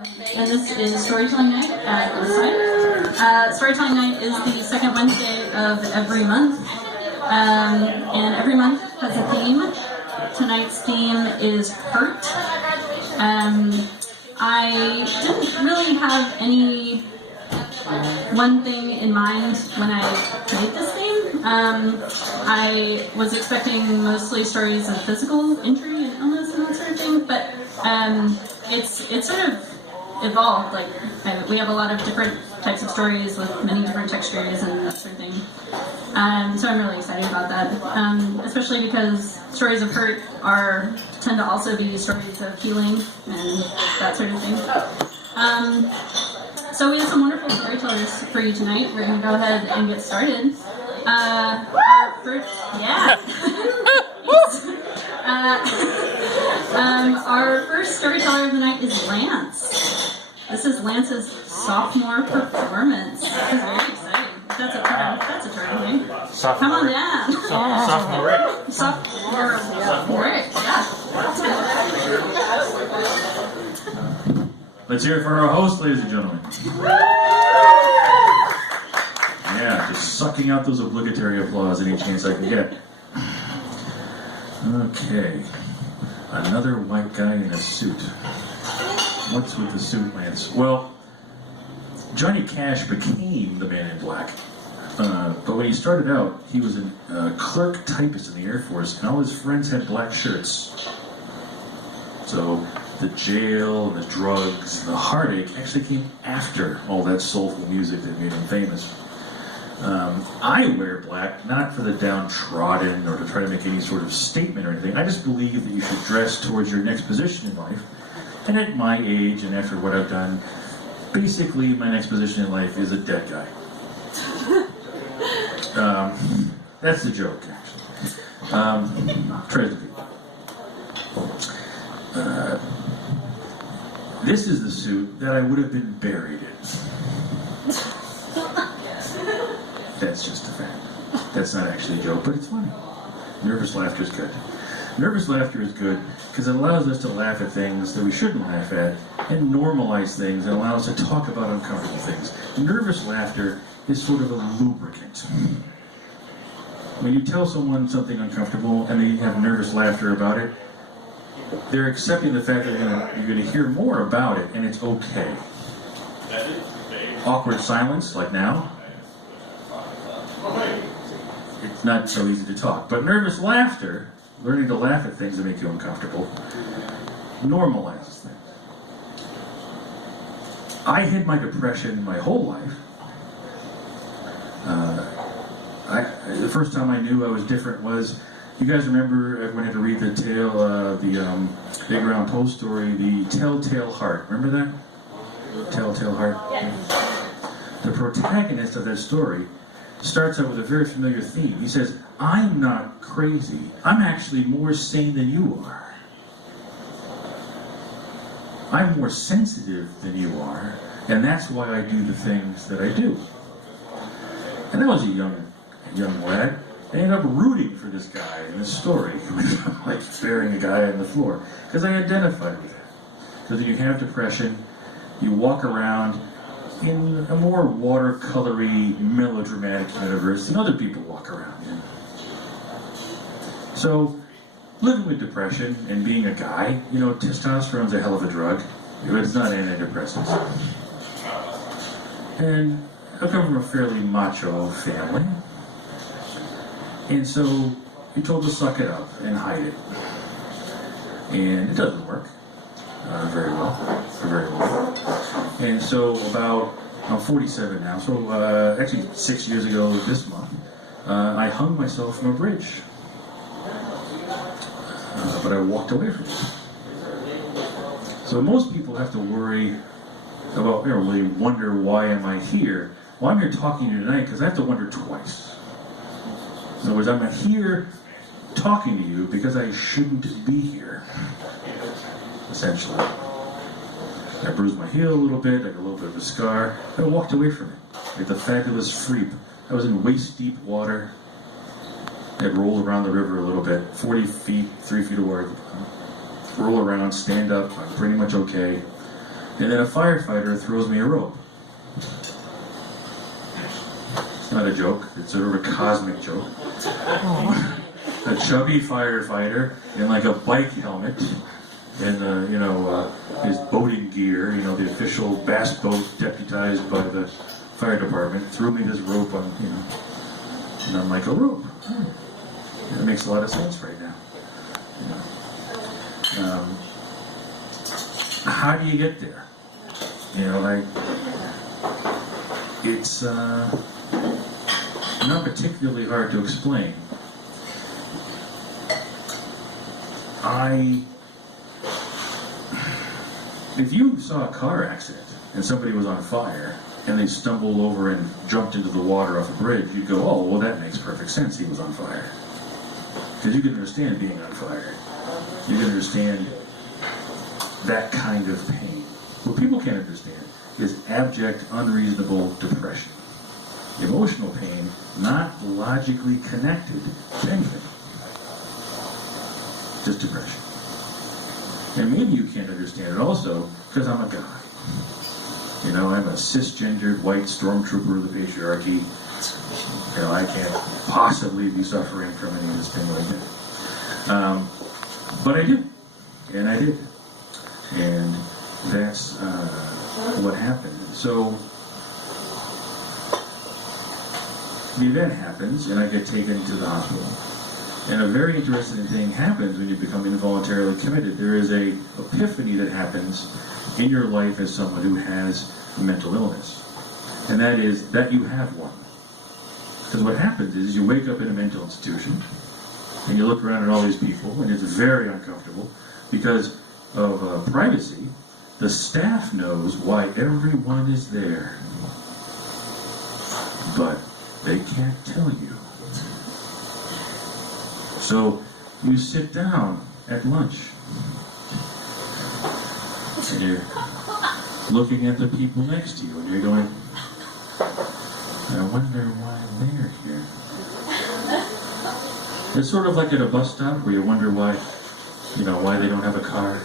And this is Storytelling Night at the site. Storytelling Night is the second Wednesday of every month. And every month has a theme. Tonight's theme is hurt. I didn't really have any one thing in mind when I made this theme. I was expecting mostly stories of physical injury and illness and that sort of thing, but it's sort of evolved. Like we have a lot of different types of stories with many different textures and that sort of thing. So I'm really excited about that, especially because stories of hurt tend to also be stories of healing and that sort of thing. So we have some wonderful storytellers for you tonight. We're going to go ahead and get started. Our first storyteller of the night is Lance. This is Lance's sophomore performance. This is very exciting. That's a turn. That's a turn, thing. Come on down. Sophomore. Sophomore. Yeah. Let's hear it for our host, ladies and gentlemen. Yeah, just sucking out those obligatory applause any chance I can get. Okay. Another white guy in a suit. What's with the suit, Lance? Well, Johnny Cash became the Man in Black. But when he started out, he was a clerk typist in the Air Force, and all his friends had black shirts. So the jail, and the drugs, and the heartache actually came after all that soulful music that made him famous. I wear black not for the downtrodden or to try to make any sort of statement or anything. I just believe that you should dress towards your next position in life. And at my age and after what I've done, basically my next position in life is a dead guy. That's the joke, actually. Tries to be. This is the suit that I would have been buried in. That's just a fact. That's not actually a joke, but it's funny. Nervous laughter is good. Nervous laughter is good because it allows us to laugh at things that we shouldn't laugh at and normalize things and allow us to talk about uncomfortable things. Nervous laughter is sort of a lubricant. When you tell someone something uncomfortable and they have nervous laughter about it, they're accepting the fact that you're going to hear more about it, and it's okay. Awkward silence, like now, it's not so easy to talk. But nervous laughter, learning to laugh at things that make you uncomfortable, normalizes things. I hid my depression my whole life. The first time I knew I was different was, you guys remember, everyone had to read the tale, the Big Round Post story, the Telltale Heart. Remember that? Telltale Heart? Yes. The protagonist of that story starts out with a very familiar theme. He says, I'm not crazy. I'm actually more sane than you are. I'm more sensitive than you are, and that's why I do the things that I do. And I was a young lad. I ended up rooting for this guy in this story, like burying a guy on the floor, because I identified with it. Because when you have depression, you walk around in a more watercolory, melodramatic universe than other people walk around in. So, living with depression and being a guy, testosterone's a hell of a drug. It's not antidepressants. And I come from a fairly macho family. And so, you're told to suck it up and hide it. And it doesn't work very well. And so I'm 47 now, so actually 6 years ago this month, I hung myself from a bridge. But I walked away from it. So most people have to worry about, really wonder, why am I here? Well, I'm here talking to you tonight because I have to wonder twice. In other words, I'm here talking to you because I shouldn't be here, essentially. I bruised my heel a little bit, like a little bit of a scar. I walked away from it, like the fabulous Freep. I was in waist-deep water. I had rolled around the river a little bit, 40 feet, 3 feet away. Roll around, stand up, I'm pretty much okay. And then a firefighter throws me a rope. It's not a joke, it's sort of a cosmic joke. A chubby firefighter in like a bike helmet and his boating gear, the official bass boat deputized by the fire department, threw me this rope on, and I'm like, a rope. It makes a lot of sense right now. How do you get there? It's not particularly hard to explain. If you saw a car accident and somebody was on fire and they stumbled over and jumped into the water off a bridge, you'd go, oh, well, that makes perfect sense, he was on fire. Because you can understand being on fire. You can understand that kind of pain. What people can't understand is abject, unreasonable depression. Emotional pain, not logically connected to anything. Just depression. And maybe you can't understand it also because I'm a guy. I'm a cisgendered white stormtrooper of the patriarchy. I can't possibly be suffering from any of this thing like that. But I do. And I did. And that's what happened. So the event happens and I get taken to the hospital. And a very interesting thing happens when you become involuntarily committed. There is a epiphany that happens in your life as someone who has a mental illness. And that is that you have one. Because what happens is you wake up in a mental institution and you look around at all these people and it's very uncomfortable because of privacy. The staff knows why everyone is there. But they can't tell you. So you sit down at lunch and you're looking at the people next to you and you're going, I wonder why they're here. It's sort of like at a bus stop where you wonder why they don't have a car.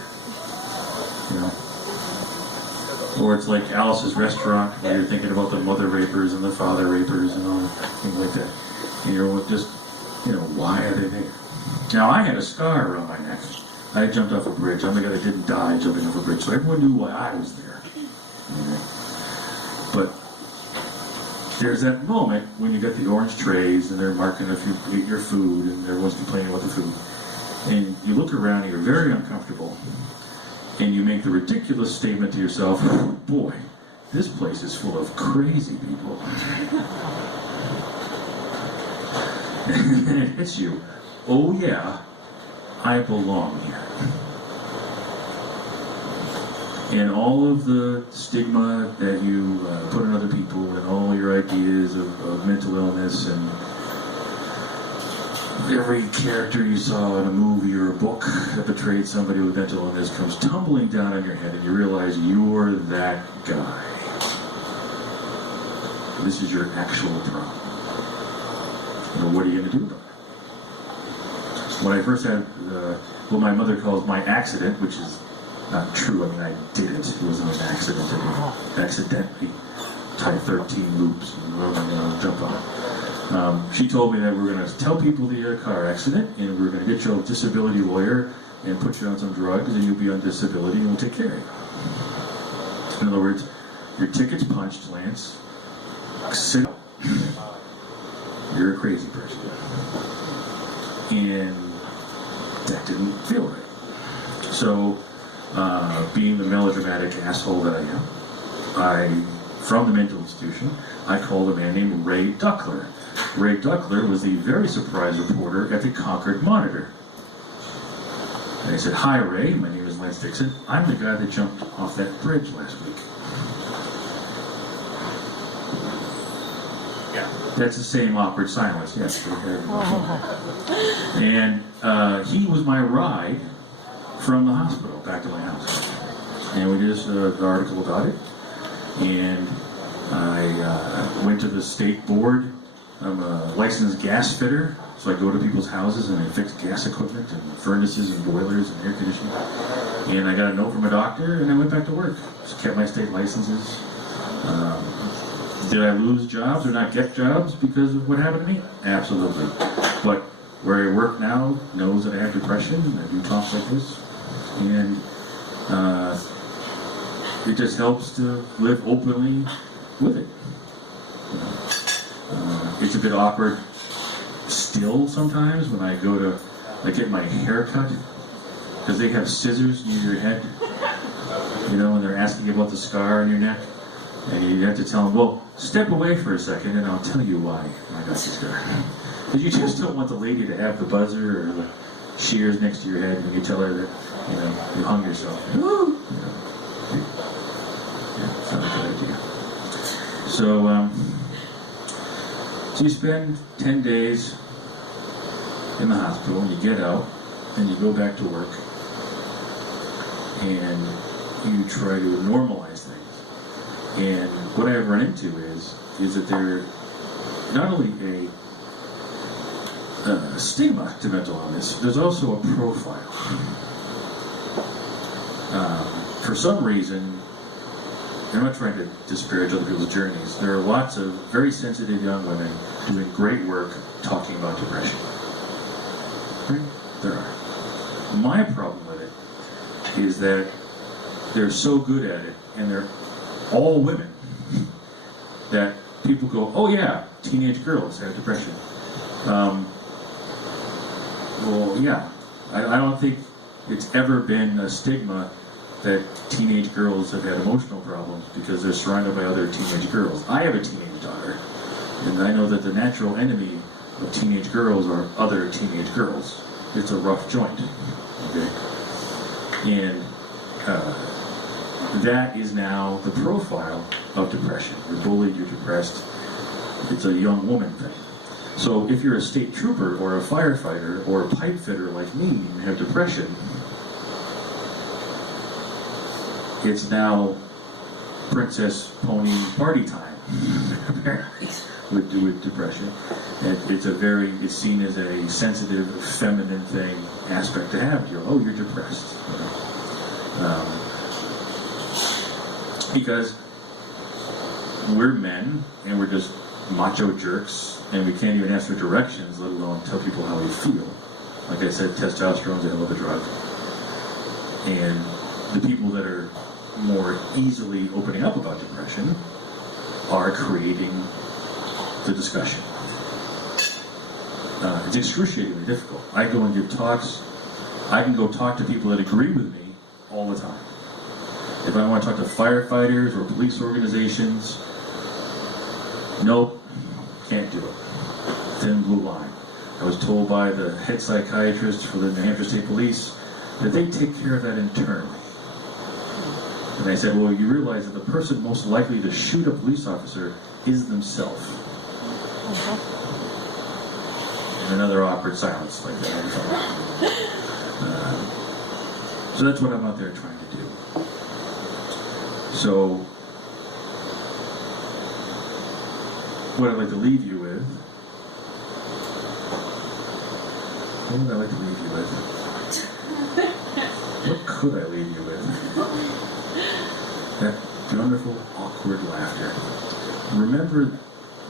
Or it's like Alice's Restaurant where you're thinking about the mother rapers and the father rapers and all things like that. And you're just, why are they there? Now, I had a scar around my neck. I jumped off a bridge. I'm the guy that didn't die jumping off a bridge, so everyone knew why I was there. But there's that moment when you get the orange trays and they're marking if you ate your food and everyone's complaining about the food. And you look around and you're very uncomfortable. And you make the ridiculous statement to yourself, boy, this place is full of crazy people. And then it hits you, oh yeah, I belong here. And all of the stigma that you put on other people and all your ideas of mental illness and every character you saw in a movie or a book that portrayed somebody with mental illness comes tumbling down on your head and you realize you're that guy. This is your actual problem. What are you going to do about it? When I first had what my mother calls my accident, which is not true, I didn't. It wasn't an accident. I accidentally tied 13 loops and jump on it. She told me that we're going to tell people that you're a car accident and we're going to get you a disability lawyer and put you on some drugs and you'll be on disability and we'll take care of you. In other words, your ticket's punched, Lance. Sit up. You're a crazy person. And that didn't feel right. So, being the melodramatic asshole that I am, from the mental institution, I called a man named Ray Duckler. Ray Duckler was the very surprised reporter at the Concord Monitor. And I said, hi Ray, my name is Lance Dixon. I'm the guy that jumped off that bridge last week. Yeah, that's the same awkward silence, yes. And he was my ride from the hospital back to my house. And we did an article about it. And I went to the state board. I'm a licensed gas fitter. So I go to people's houses and I fix gas equipment and furnaces and boilers and air conditioning. And I got a note from a doctor and I went back to work. Just kept my state licenses. Did I lose jobs or not get jobs because of what happened to me? Absolutely. But where I work now knows that I have depression and I do talks like this. And it just helps to live openly with it. It's a bit awkward still sometimes when I go to get my hair cut, because they have scissors near your head, and they're asking you about the scar on your neck, and you have to tell them, well, step away for a second and I'll tell you why I got the scar. Because you just don't want the lady to have the buzzer or the shears next to your head when you tell her that, you hung yourself. It's not a good idea. So you spend 10 days in the hospital, and you get out, and you go back to work, and you try to normalize things. And what I've run into is that there not only a stigma to mental illness, there's also a profile. For some reason, I'm not trying to disparage other people's journeys. There are lots of very sensitive young women doing great work talking about depression. Right? There are. My problem with it is that they're so good at it, and they're all women, that people go, oh yeah, teenage girls have depression. Well, yeah. I don't think it's ever been a stigma that teenage girls have had emotional problems because they're surrounded by other teenage girls. I have a teenage daughter, and I know that the natural enemy of teenage girls are other teenage girls. It's a rough joint, okay? And that is now the profile of depression. You're bullied, you're depressed. It's a young woman thing. So if you're a state trooper or a firefighter or a pipe fitter like me and have depression, it's now princess pony party time, apparently, with depression. And it's seen as a sensitive, feminine thing, aspect to have. You're depressed. Because we're men, and we're just macho jerks, and we can't even ask for directions, let alone tell people how we feel. Like I said, testosterone's a hell of a drug. And the people that are more easily opening up about depression are creating the discussion. It's excruciatingly difficult. I go and give talks. I can go talk to people that agree with me all the time. If I want to talk to firefighters or police organizations, nope, can't do it. Thin blue line. I was told by the head psychiatrist for the New Hampshire State Police that they take care of that internally. And I said, well, you realize that the person most likely to shoot a police officer is themselves. And another awkward silence like that. So that's what I'm out there trying to do. So, what I'd like to leave you with, what would I like to leave you with? What could I leave you with? That wonderful, awkward laughter. Remember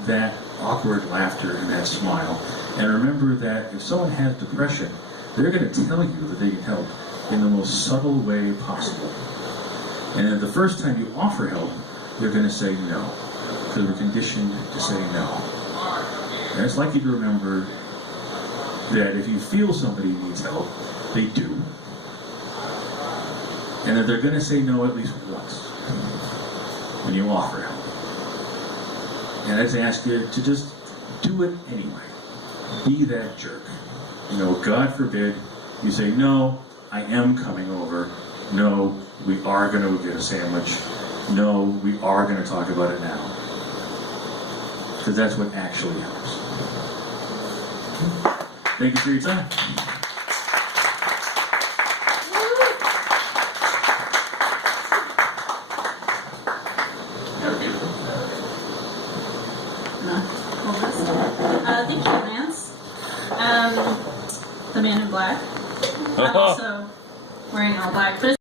that awkward laughter and that smile. And remember that if someone has depression, they're going to tell you that they can help in the most subtle way possible. And then the first time you offer help, they're going to say no. Because we're conditioned to say no. And it's like you to remember that if you feel somebody needs help, they do. And that they're going to say no at least once when you offer help. And I just ask you to just do it anyway. Be that jerk. God forbid you say, no, I am coming over. No, we are going to get a sandwich. No, we are going to talk about it now. Because that's what actually helps. Thank you for your time. Thank you, Lance. I'm also wearing all black. But